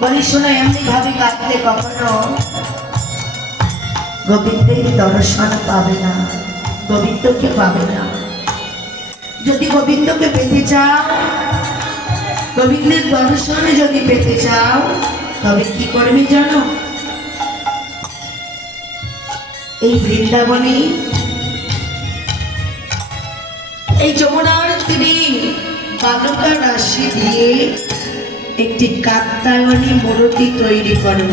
বলি শোনো, এমনি ভাবে কাঁদতে কখনো গোবিন্দের দর্শন পাবে না, গোবিন্দকে পাবে না। যদি গোবিন্দকে পেতে চাও, গোবিন্দের দর্শন যদি পেতে চাও, তবে কি করবে জানো? এই বৃন্দাবনে, এই যমুনার তীরে বালুকা রাশি দিয়ে একটি কাত্যায়নী মূর্তি তৈরি করো।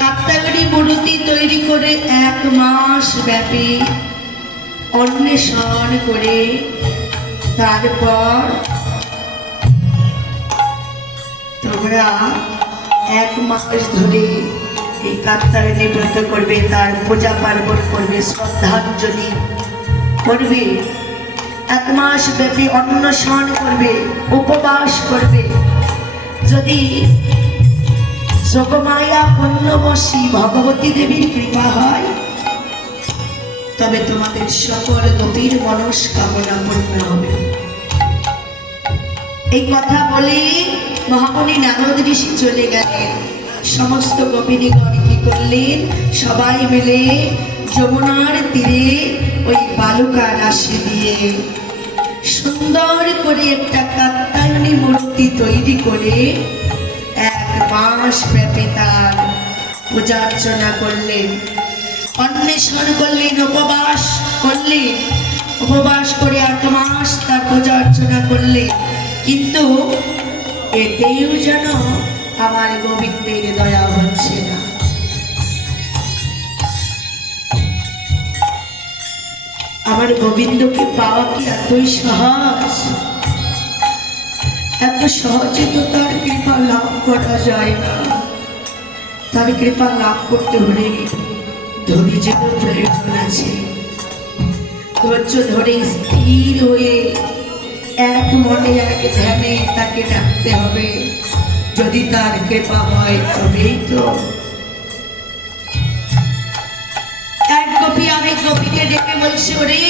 কাত্যায়নী মূর্তি তৈরি করে 1 মাস ব্যাপী অন্বেষণ করে তারপর তোমরা 1 মাস ধরে এই কাত্যায়নী ব্রত করবে, তার পূজা পার্বণ করবে, শ্রদ্ধাঞ্জলি করবে, 1 মাস ব্যাপী অন্বেষণ করবে, উপবাস করবে। যদি যোগমায়া পূর্ণবশী ভগবতী দেবীর কৃপা হয়, তবে তোমাদের সকল গোপীর মনস্কামনা পূর্ণ হবে। এই কথা বলে মহামুনি নারদ ঋষি চলে গেলেন। সমস্ত গোপিনীগণ কি করলেন? সবাই মিলে যমুনার তীরে ওই বালুকা রাশি দিয়ে সুন্দর করে একটা কাত্যায়নী মূর্তি তৈরি করে 1 মাস ব্যাপী তার পূজা অর্চনা করলেন, অন্বেষণ করলেন, উপবাস করলেন। উপবাস করে 1 মাস তার পূজা অর্চনা করলেন। কিন্তু এতেও যেন আমার গোবিন্দের দয়া হচ্ছে না। আমার গোবিন্দকে পাওয়া কি এতই সহজ? এত সহজে তো তার কৃপা লাভ করা যায় না। তার কৃপা লাভ করতে হলে ধৈর্যের প্রয়োজন আছে। ধৈর্য ধরে স্থির হয়ে এক মনে এক ধ্যানে তাকে ডাকতে হবে। যদি তার কৃপা হয় তবেই তো। এক গোপী আরেক গোপীকে ডেকে বলছে, ওরে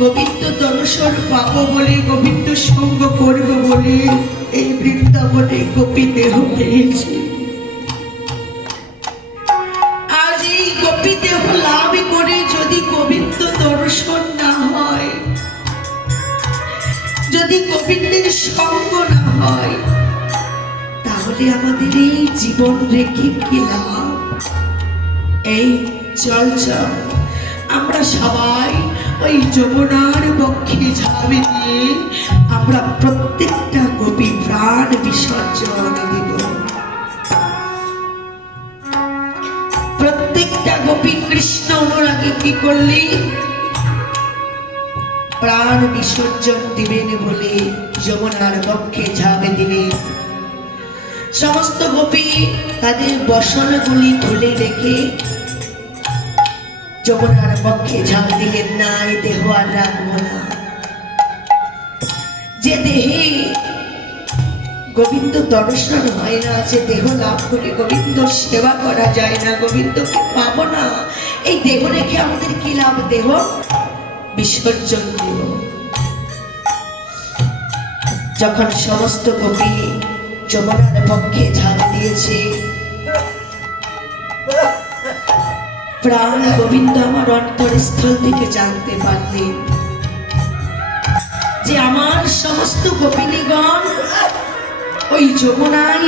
গোবিন্দ দর্শন পাবো বলে, গোবিন্দ সঙ্গ করবো বলে এই বৃন্দাবনে গোপী দেহ পেয়েছি। আজ এই গোপী দেহ লাভ করে যদি গোবিন্দ দর্শন না হয়, যদি গোবিন্দের সঙ্গ না হয়, তাহলে আমাদের এই জীবন রেখে কি লাভ? এই চল চল আমরা সবাই ওই যমুনার বক্ষে ঝাঁপে দিয়ে আমরা প্রত্যেকটা গোপী প্রাণ বিসর্জন দিব। প্রত্যেকটা গোপী কৃষ্ণ অনুরাগে কি করলি? প্রাণ বিসর্জন দিবেন বলে যমুনার বক্ষে ঝাঁপে দিলেন। সমস্ত গোপী তাদের বসনগুলি খুলে রেখে যমুনার বক্ষে ঝাঁপ দিলেন। না, এই দেহ আর রাখবো না। যে দেহে গোবিন্দ দর্শন হয় না, যে দেহ লাভ করে গোবিন্দ সেবা করা যায় না, গোবিন্দকে পাবো না, এই দেহ রেখে আমাদের কি লাভ? দেহ বিসর্জন দেব। যখন সমস্ত গোপী যমুনার পক্ষে ঝাঁপ দিয়েছে, প্রাণ গোবিন্দ আমার অন্তরস্থল থেকে জানতে পারলেন যে আমার সমস্ত গোপিনীগণ ওই যমুনায়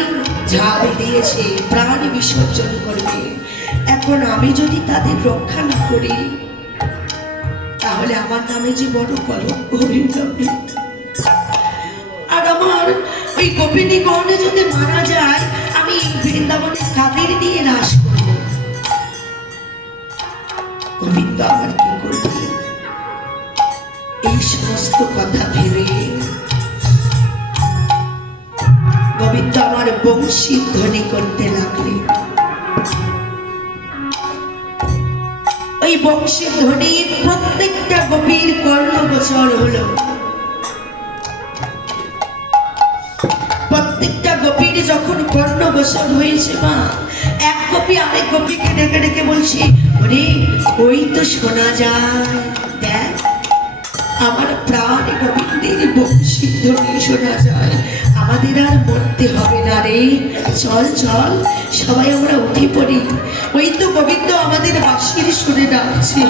ঝাঁপ দিয়েছে, প্রাণ বিসর্জন করবে। এখন আমি যদি তাদের রক্ষা না করি, তাহলে আমার নামে যে বড় কলঙ্ক হয়ে যাবে। আর আমার ওই গোপিনীগণে যদি মারা যায়, আমি বৃন্দাবনে কাদের নিয়ে রাস করব? গোবিন্দ আমার কি করবে? এই সমস্ত কথা ভেবে গোবিন্দ আমার বংশী ধ্বনি করতে লাগলেন। ওই বংশী ধ্বনি প্রত্যেকটা গোপীর কর্ণগোচর হলো। প্রত্যেকটা গোপীর যখন কর্ণগোচর হয়েছে, মা এক গোপী আরেক গোপীকে ডেকে ডেকে বলছি, ওরে ওই তো শোনা যায়, দেখ আমার প্রাণ গোবিন্দের বংশী ধ্বনি শোনা যায়। আমাদের আর মরতে হবে না রে, চল চল সবাই আমরা উঠে পড়ি। ওই তো গোবিন্দ আমাদের বাঁশির সুরে ডাকছে,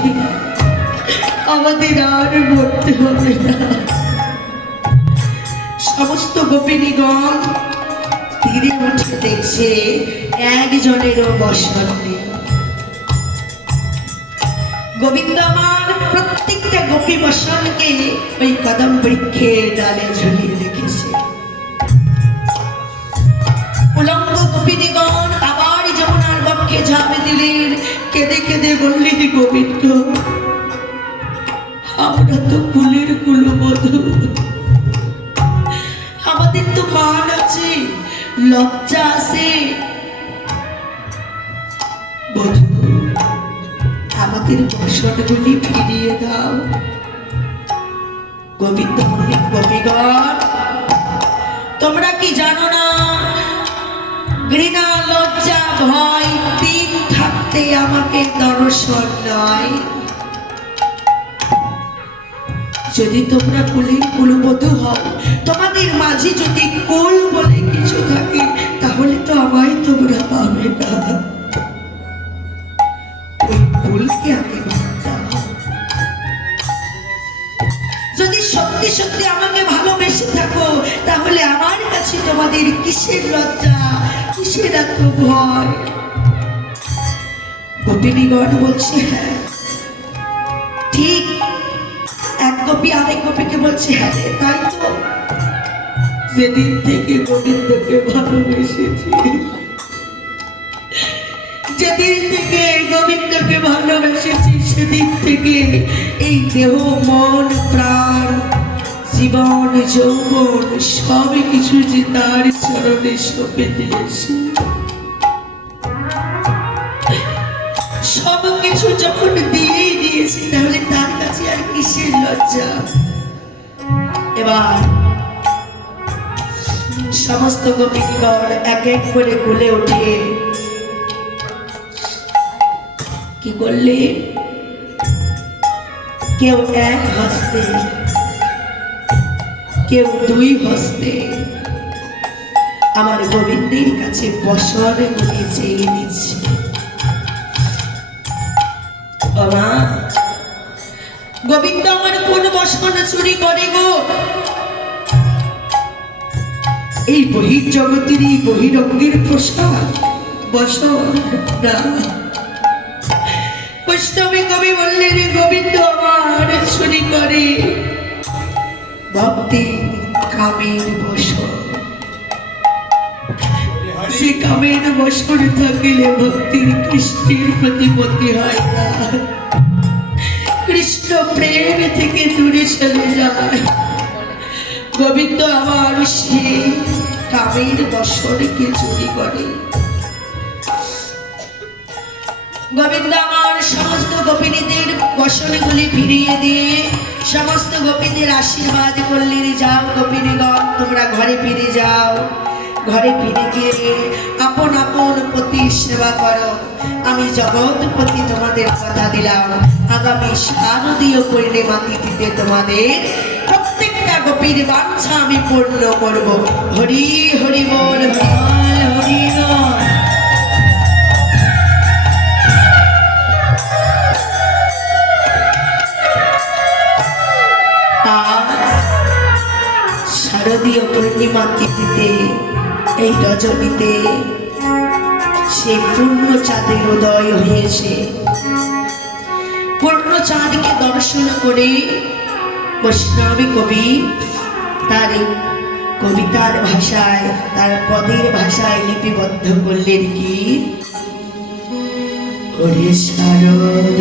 আমাদের আর মরতে হবে না। সমস্ত গোপিনীগণ তীরে উঠে দেখছে একজনেরও বসন নেই। গোবিন্দ আমার প্রত্যেকটা গোপী বসনকে ওই কদম বৃক্ষের ডালে ঝুলিয়ে রেখেছে। উলঙ্গ গোপিনীগণ আবার যমুনার বক্ষে ঝাঁপে দিলেন, কেঁদে কেঁদে বললেন, গোবিন্দ আমরা তো কুলের কুলবধূ, আমাদের তো মান আছে, লজ্জা আছে, বধূ আমাদের বসনগুলি ফিরিয়ে দাও। গোবিন্দ বললেন, গোপীগণ তোমরা কি জানো না, ঘৃণা লজ্জা ভয় তিন থাকতে আমাকে দর্শন নয়। যদি তোমরা কুলের কুলবধূ হও, তোমাদের মাঝে যদি কুল বলে কিছু থাকে, তাহলে তো আমায় তোমরা পাবে না। ওই কুলকে আমি মানতাম। যদি সত্যি সত্যি আমাকে ভালোবেসে থাকো, তাহলে আমার কাছে তোমাদের কিসের লজ্জা, কিসের এত ভয়? গোপিনীগণ বলছে, হ্যাঁ ঠিক। এক গোপী আরেক গোপীকে বলছে, হ্যাঁ রে তাই তো, যেদিন থেকে গোবিন্দকে ভালোবেসেছি, যেদিন থেকে গোবিন্দকে ভালোবেসেছি, সেদিন থেকে এই দেহ মন প্রাণ জীবন যৌবন সব কিছু যে তার চরণে সঁপে দিয়েছি। সব কিছু যখন দিয়েই দিয়েছি, তাহলে তার কাছে আর কিসের লজ্জা? এবার সমস্ত গোপীগণ এক এক করে কোলে উঠে কি করলে, কেউ এক হস্তে, কেউ দুই হস্তে আমার গোবিন্দের কাছে বসন গুলি চেয়ে নিচ্ছে। বাবা গোবিন্দ আমার কোন বসন চুরি করে গো? এই বহির্জগতের এই বহিরঙ্গের প্রসাদ বসন না। বৈষ্ণবী কবি বললেন, গোবিন্দ আমার চুরি করে ভক্তি কামের বসন। সে কামের বসন থাকিলে ভক্তির কৃষ্ণের প্রতিপত্তি হয় না, কৃষ্ণ প্রেম থেকে দূরে চলে যায়। গোবিন্দ আমার সে কামের বসনকে চুরি করে। গোবিন্দ আমার সমস্ত গোপিনীদের বসনগুলি ফিরিয়ে দিয়ে সমস্ত গোপীদের আশীর্বাদ করলেন, যাও গোপিনীগণ তোমরা ঘরে ফিরে যাও। ঘরে ফিরে গিয়ে আপন আপন পতির সেবা করো। আমি জগৎপতি তোমাদের কথা দিলাম, আগামী শারদীয় পূর্ণিমা তিথিতে তোমাদের প্রত্যেকটা গোপীর বাঞ্ছা আমি পূর্ণ করব। হরি হরি বল, হরি হরি বল। শারদীয় পূর্ণিমা তিথিতে এই রজনীতে সেই পূর্ণ চাঁদের উদয় হয়েছে। পূর্ণ চাঁদকে দর্শন করে বৈষ্ণবী কবি তার কবিতার ভাষায়, তার পদের ভাষায় লিপিবদ্ধ করলেন কি, ওরে শারদ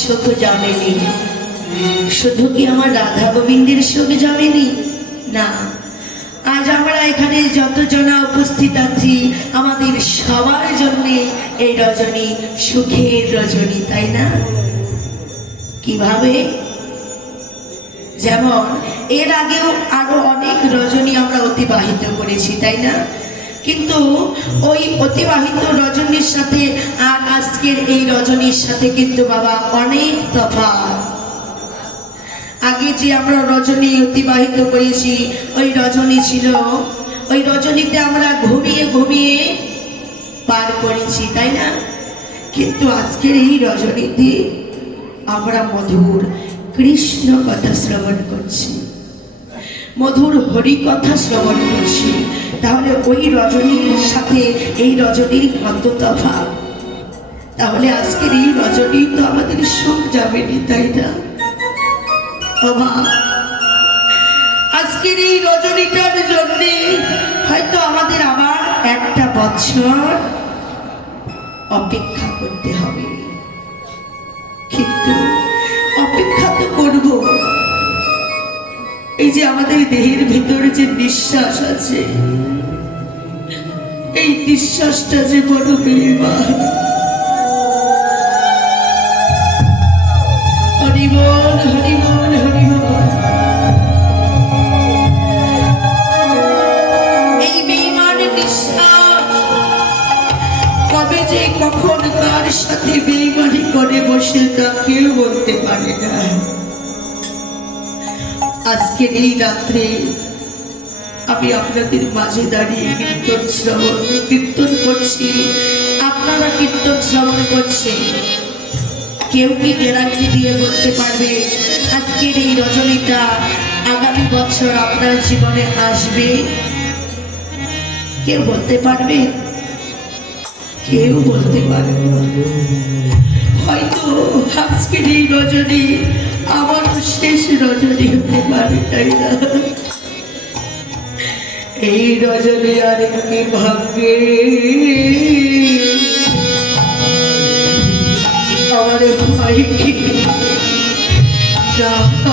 সুখ জমেনি। শুধু কি আমার রাধা গোবিন্দের সুখ জমেনি? না, আজ আমরা এখানে যতজনা উপস্থিত আছি আমাদের সবার জন্য এই রজনী সুখের রজনী, তাই না? কিভাবে? যেমন এর আগেও আরো অনেক রজনী আমরা অতিবাহিত করেছি, তাই না? কিন্তু ওই অতিবাহিত রজনীর সাথে আর আজকের এই রজনীর সাথে কিন্তু বাবা অনেক তফাৎ। আগে যে আমরা রজনী অতিবাহিত করেছি ওই রজনী ছিল, ওই রজনীতে আমরা ঘুমিয়ে ঘুমিয়ে পার করেছি, তাই না? কিন্তু আজকের এই রজনীতে আমরা মধুর কৃষ্ণ কথা শ্রবণ করছি, মধুর হরি কথা শ্রবণ করছি। তাহলে ওই রজনীর সাথে এই রজনীর কত তফাৎ। তাহলে আজকের এই রজনী তো আমাদের সুখ যাবেনি, তাই না? বাবা, আজকের এই রজনীটার জন্য হয়তো আমাদের আবার একটা বছর অপেক্ষা করতে হবে, কিন্তু অপেক্ষা তো করব। এই যে আমাদের দেহের ভিতরে যে নিঃশ্বাস আছে, এই নিঃশ্বাসটা যে বড় বেঈমান। হরি বল, হরি বল, হরি বল। এই বেঈমান নিঃশ্বাস কবে যে কখন কার সাথে বেঈমানি করে বসে তা কেউ বলতে পারে না। আজকের এই রাত্রে আমি আপনাদের মাঝে দাঁড়িয়ে কীর্তন করছি, আপনারা কীর্তন শ্রবণ করছেন। কেউ কি গ্যারান্টি দিয়ে বলতে পারবে আজকের এই রজনীটা আগামী বছর আপনার জীবনে আসবে? কেউ বলতে পারবে? কেউ বলতে পারবে না। হয়তো আজকের এই রজনী আমারও শেষ রজনী হতে পারে, তাই না? এই রজনী আর কি ভাগ্যে আমার ভাই কি রজনী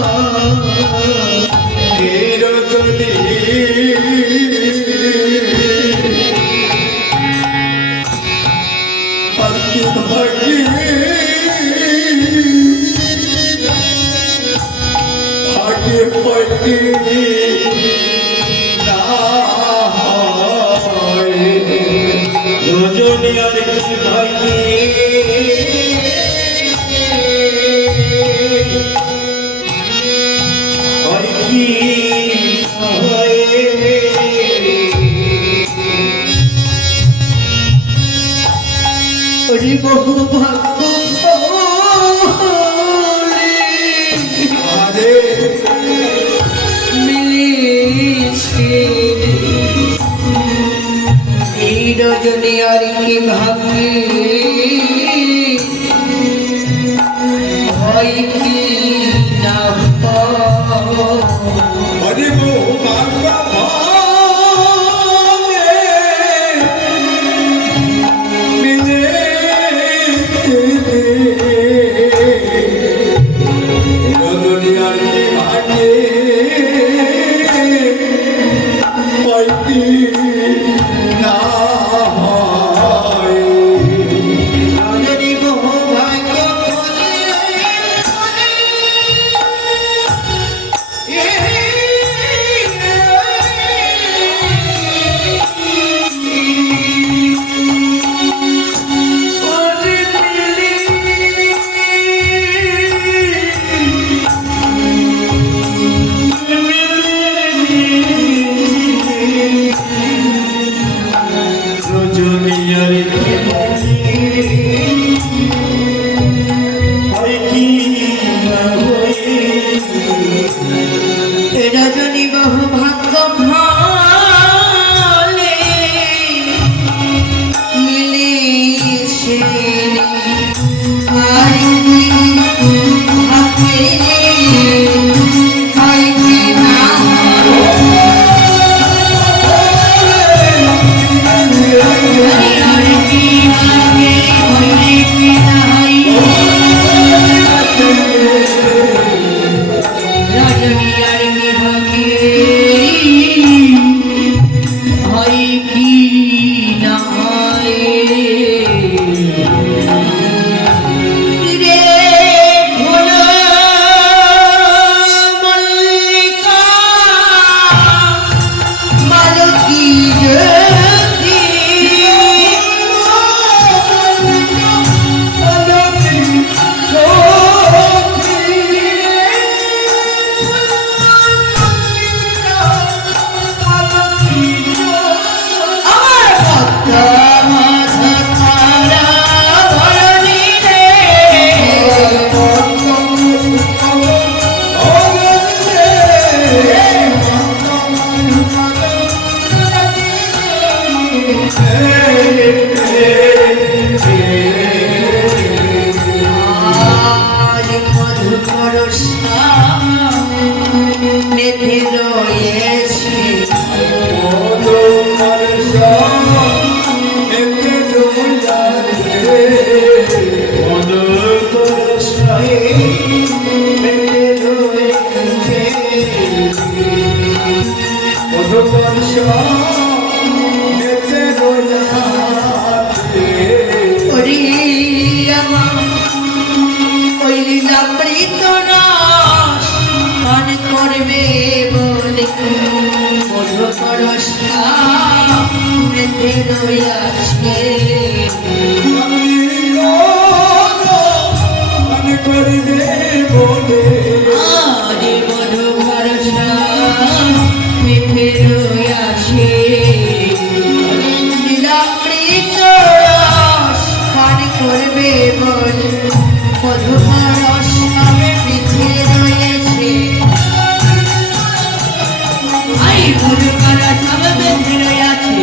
রজনী আর কি ভাগ্যে বহু ভাগ্য মিলেছে এই রজনী আর কি ভাগ্যে হয় কি না হরে বহু ভাগ্য ভরসা মেতে রয়েছে করবে বলে মধু পরশা মেতে রয়েছে করবে বলে আজ মধু ভরসা মেতে রয়েছে লীলামৃত রস পান করবে বলে মধু ভরসা মেতে রয়েছে আই মধু ভরসা মেতে রয়েছে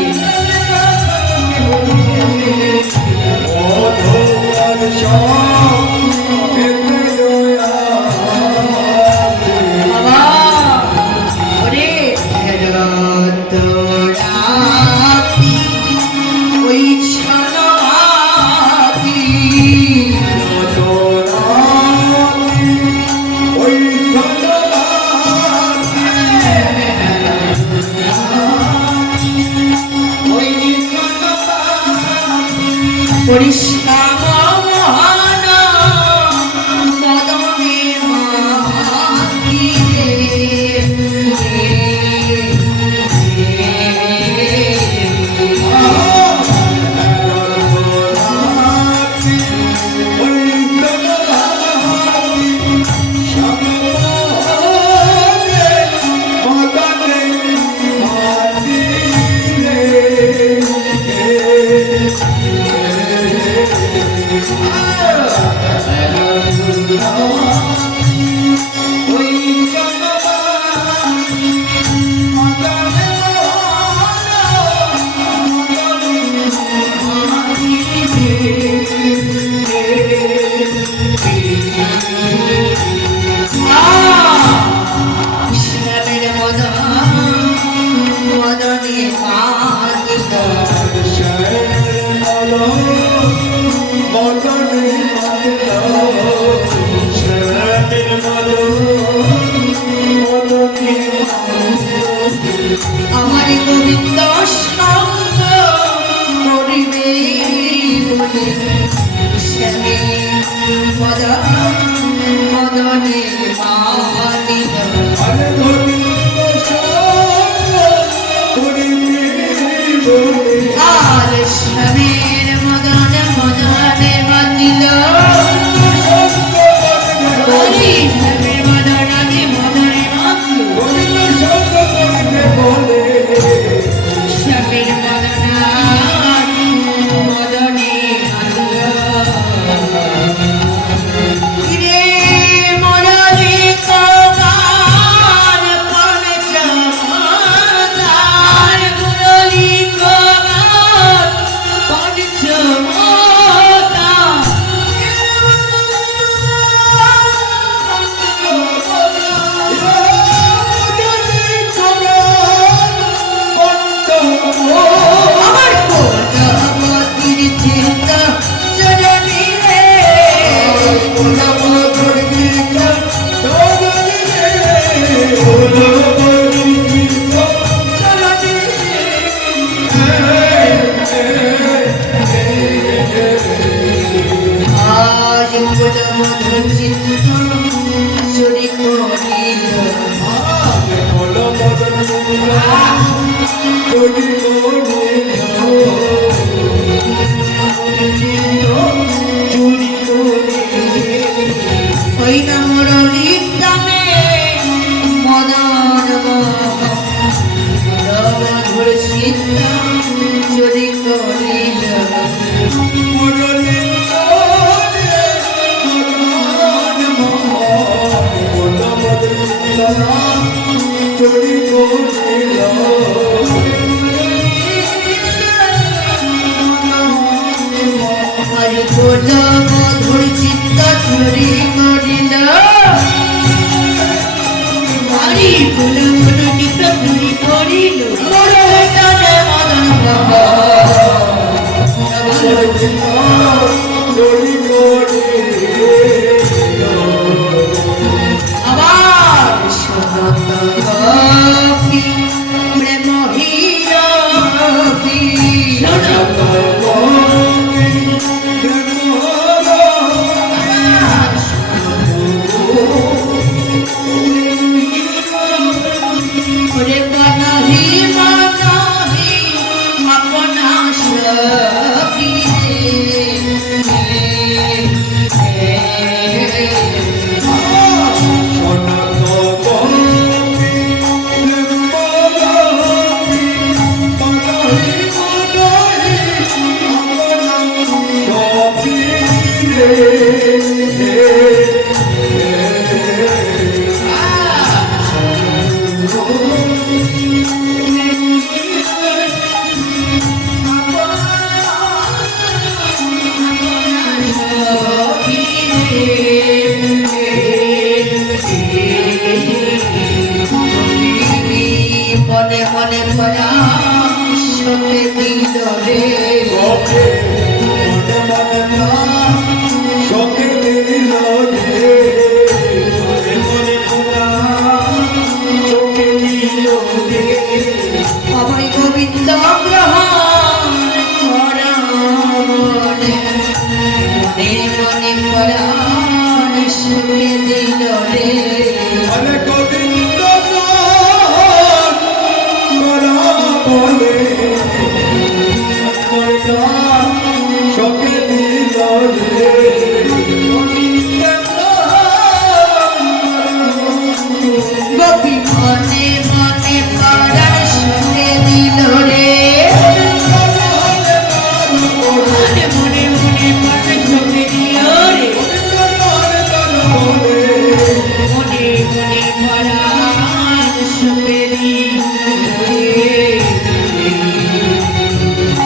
আমার গোবিন্দ সঙ্গ করিবে বলে শ্যামে মদনে মানিব আর শ্যামের মদনে মাতিল শ্যামের মদনে শ্যামের মদনে রে মরলি কগান পঞ্চমদার মুরলি কগান পঞ্চমদার আমার কোলাবতীর চিন্তা জননী রে কোলাবতীর চিন্তা জননী রে কোলাবতীর চিন্তা জননী আজ কোলাবতীর চিন্তা চুরি করিল ওই না মুরলীর দামে মদন মধুর চিন্তা চুরি করিল চুরি করিল আর কোন মধুর চিত্ত চুরি করিল আবার শত গোপী প্রেম হীরতি শত ওরে মনহি মনহি আপনা সখী মনে মনে পড়া সতে দিল রে অভয় গোবিন্দ গ্রহণ করা মনে মনে মনে পড়া সতে দিল রে গোপী মনে মনে পড়ার সঙ্গে দিল রে মনে মনে পড়ার সঙ্গে দিল রে মনে মনে পড়ার সঙ্গে দিল রে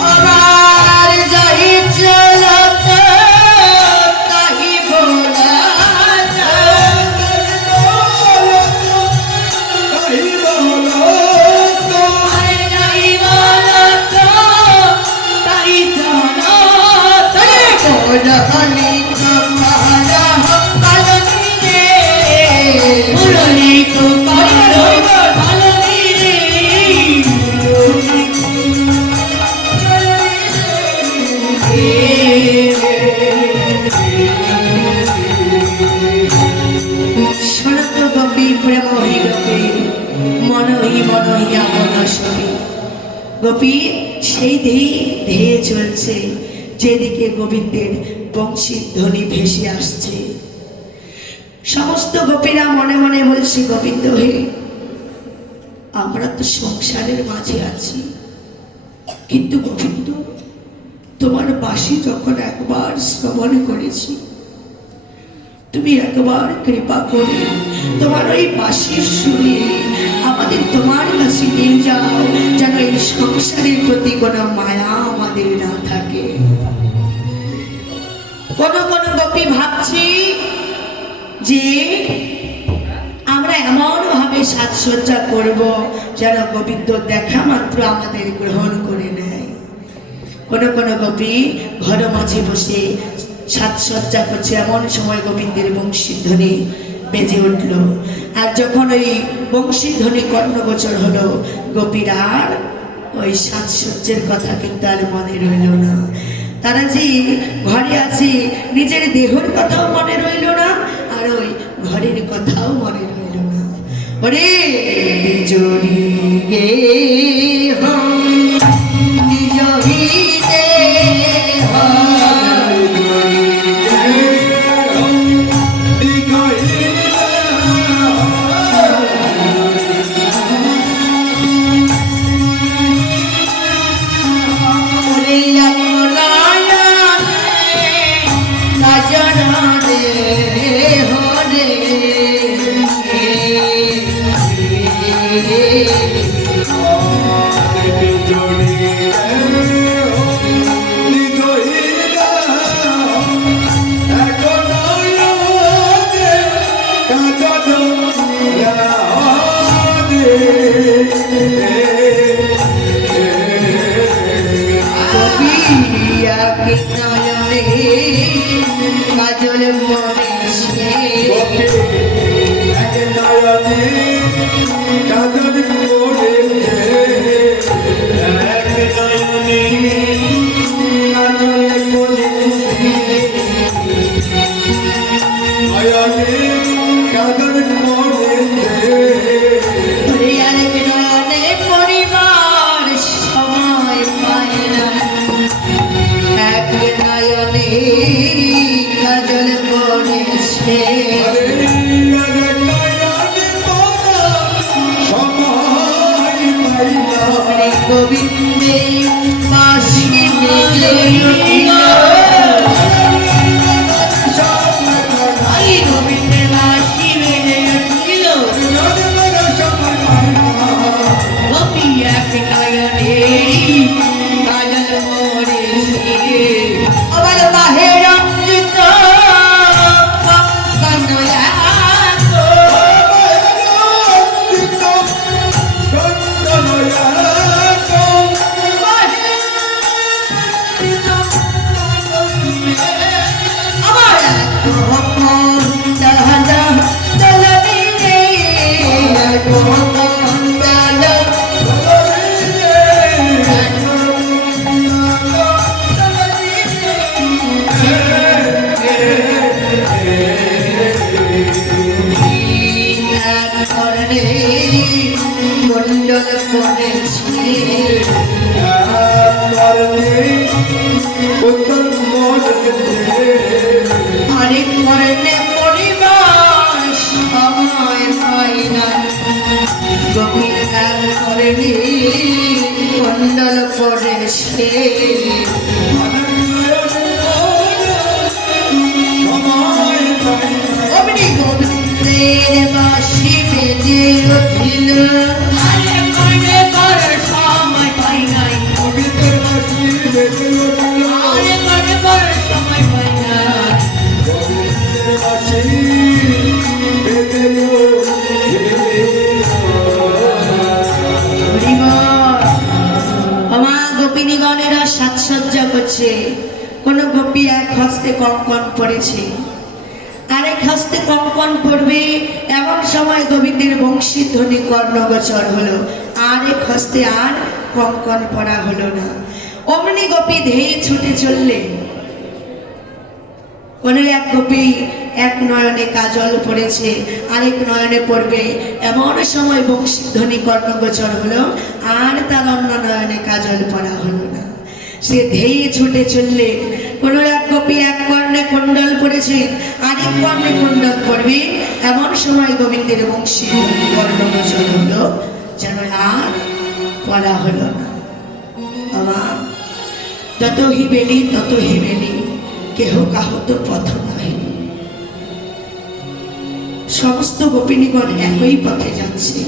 আবার যাই চলত তাহি বলা সনত গোপী প্রেম হীরকে মনহি মনহি আপন সখী গোপী সেই ধেয়ে চলছে যেদিকে গোবিন্দের বংশীর ধ্বনি ভেসে আসছে সমস্ত গোপীরা মনে মনে বলছে গোবিন্দ হে আমরা তো সংসারের মাঝে আছি কিন্তু গোবিন্দ তোমার বাঁশি যখন একবার শ্রবণ করেছি তুমি একবার কৃপা করে তোমার ওই বাঁশির সুরে আমাদের তোমার কাছে নিয়ে যাও যেন এই সংসারের প্রতি কোনো মায়া আমাদের না থাকে কোন কোন গোপী ভাবছি যে আমরা এমন ভাবে সাজসজ্জা করব যেন গোবিন্দ দেখা মাত্র আমাদের গ্রহণ করে নেয় কোন কোন গোপী ঘর মাঝে বসে সাজসজ্জা করছে এমন সময় গোবিন্দের বংশীধ্বনি বেজে উঠল আর যখন ওই বংশীধ্বনি কর্ণগোচর হলো গোপীরা ওই সাজসজ্জের কথা কিন্তু আর মনে রইল না তারা যে ঘরে আছে নিজের দেহের কথাও মনে রইল না আর ওই ঘরের কথাও মনে রইল না ওরে বিজড়ি গে নিজ হৃদে Krishna নয়নে কাজল পড়েছে এক নয়নে কাজল পড়েছে নয়নে কাজল পড়েছে আরেক নয়নে পরিবার সময় পায় না এক নয়নে কাজল পড়েছে গোবিন্দে বাঁশি বেজে উঠিল গোবিন্দে বাঁশি বেজে উঠিল গোপী এক নয়নে কাজল পড়েছে আবার বাহে রঞ্জিত মন্ডল পড়েছে অনেক মরণে পরিবার সময় হয় না গভীর করণে মন্ডল পড়েছে অমনি গোবিন্দের বাঁশি বেজে উঠিল সময় পাই নাই সময় পাই না আমার গোপিনীগণেরা সাজসজ্জা করছে কোন গোপী এক হস্তে কঙ্কন পড়েছে আরেক হস্তে কঙ্কন পড়বে এমন সময় গোবিন্দের বংশী ধ্বনি কর্ণগোচর হলো আরেক হস্তে আর কঙ্কন পড়া হলো না অমনি গোপী ধেয়ে ছুটে চললেন কোন এক গোপী এক নয়নে কাজল পড়েছে আরেক নয়নে পড়বে এমন সময় বংশী ধ্বনি কর্ণগোচর হলো আর তার অন্য নয়নে কাজল পড়া হলো না সে ধেয়ে ছুটে চললেন কোন এক গোপী এক কর্ণে কুণ্ডল পড়েছে আরেক কর্ণে কুণ্ডল পড়বে এমন সময় গোবিন্দের বংশী ধ্বনি কর্ণগোচর হলো যেন আর পড়া হলো না আমার যত হিবেলি তত হিবেলি কেহ কাহত পথ নয় সমস্ত গোপিনীগণ একই পথে যাচ্ছে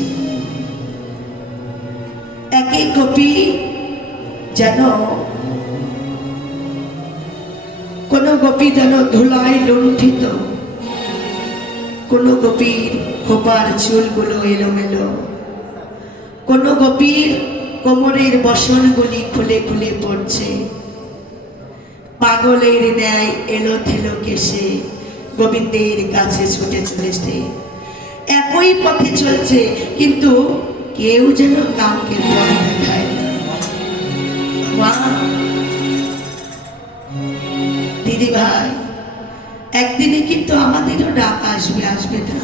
একই গোপী যেন কোন গোপী যেন ধুলায় লুণ্ঠিত কোন গোপীর খোপার চুলগুলো এলোমেলো কোন গোপীর কোমরের বসনগুলি খুলে খুলে পড়ছে পাগলের ন্যায় এলো থেলো কেসে গোবিন্দের কাছে ছুটে চলেছে একই পথে চলছে কিন্তু কেউ যেন কাউকে পথ দেখায় না দিদি ভাই একদিনে কিন্তু আমাদেরও ডাক আসবে আসবে না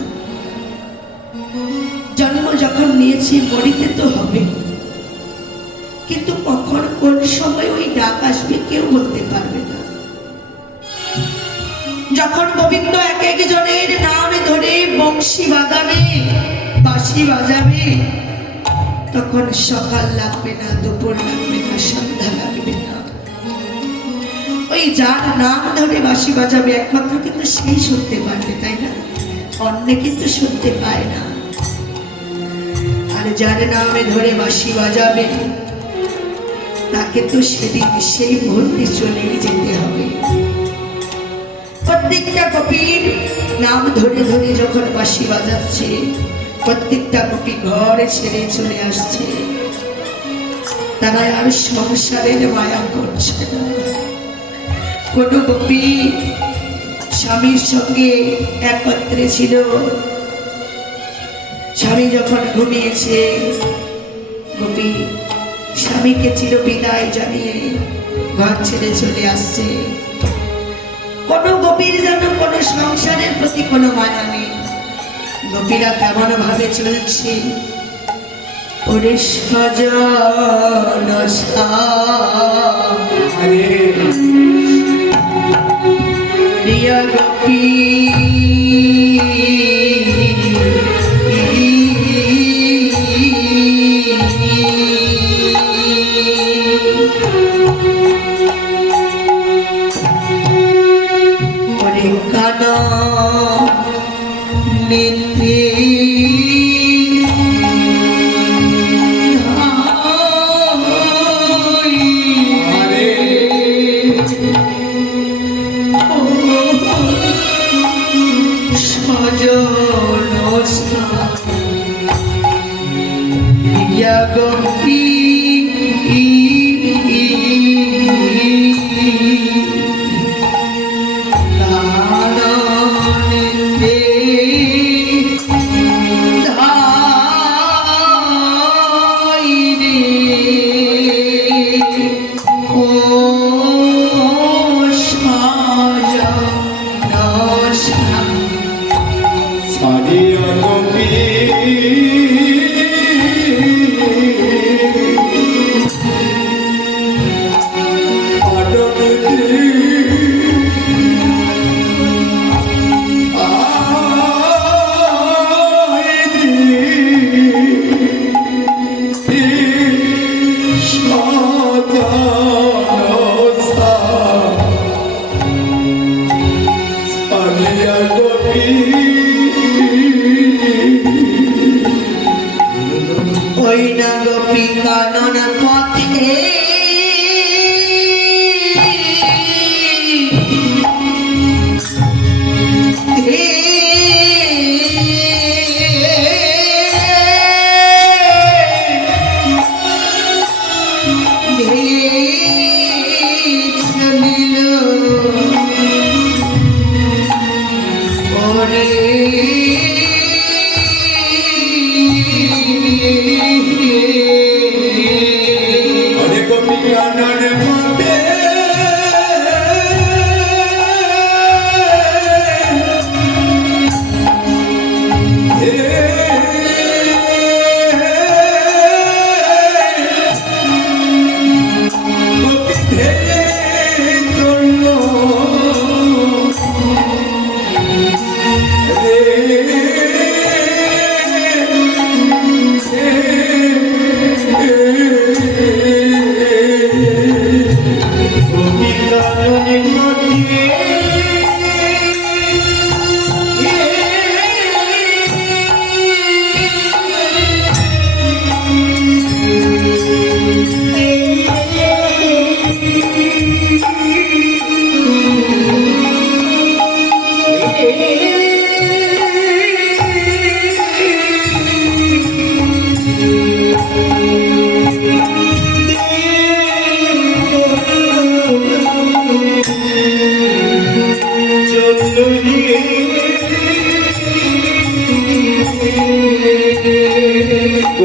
জন্ম যখন নিয়েছি মরিতে তো হবে কিন্তু কখন কোন সময় ওই ডাক আসবে কেউ বলতে পারবে না যখন গোবিন্দ এক একজনের নাম ধরে বংশী বাজাবে বাঁশি বাজাবে তখন সকাল লাগবে না দুপুর লাগবে না সন্ধ্যা লাগবে না ওই যার নাম ধরে বাঁশি বাজাবে একমাত্র কিন্তু সেই শুনতে পারবে তাই না অন্যে কিন্তু শুনতে পায় না আর যার নামে ধরে বাঁশি বাজাবে তাকে তো সেদিন সেই মুহূর্তে চলেই যেতে হবে প্রত্যেকটা গোপীর নাম ধরে ধরে যখন বাঁশি বাজাচ্ছে প্রত্যেকটা গোপী ঘরে ছেড়ে চলে আসছে তারা আর সংসারের মায়া করছে না কোন গোপী স্বামীর সঙ্গে একত্রে ছিল স্বামী যখন ঘুমিয়েছে, গোপী স্বামীকে চির বিদায় জানিয়ে ঘর ছেড়ে চলে আসছে। কোনো গোপীর যেন কোনো সংসারের প্রতি কোনো মায়া নেই। গোপীরা কেমন ভাবে চলছে, ওরে সজন রিয়া গোপী ওরে কানা নিন্দে ওই না গোপী কানন পথে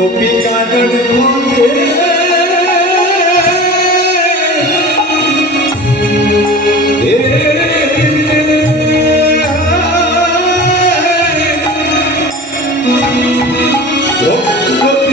গোপী কানন পথে গোপী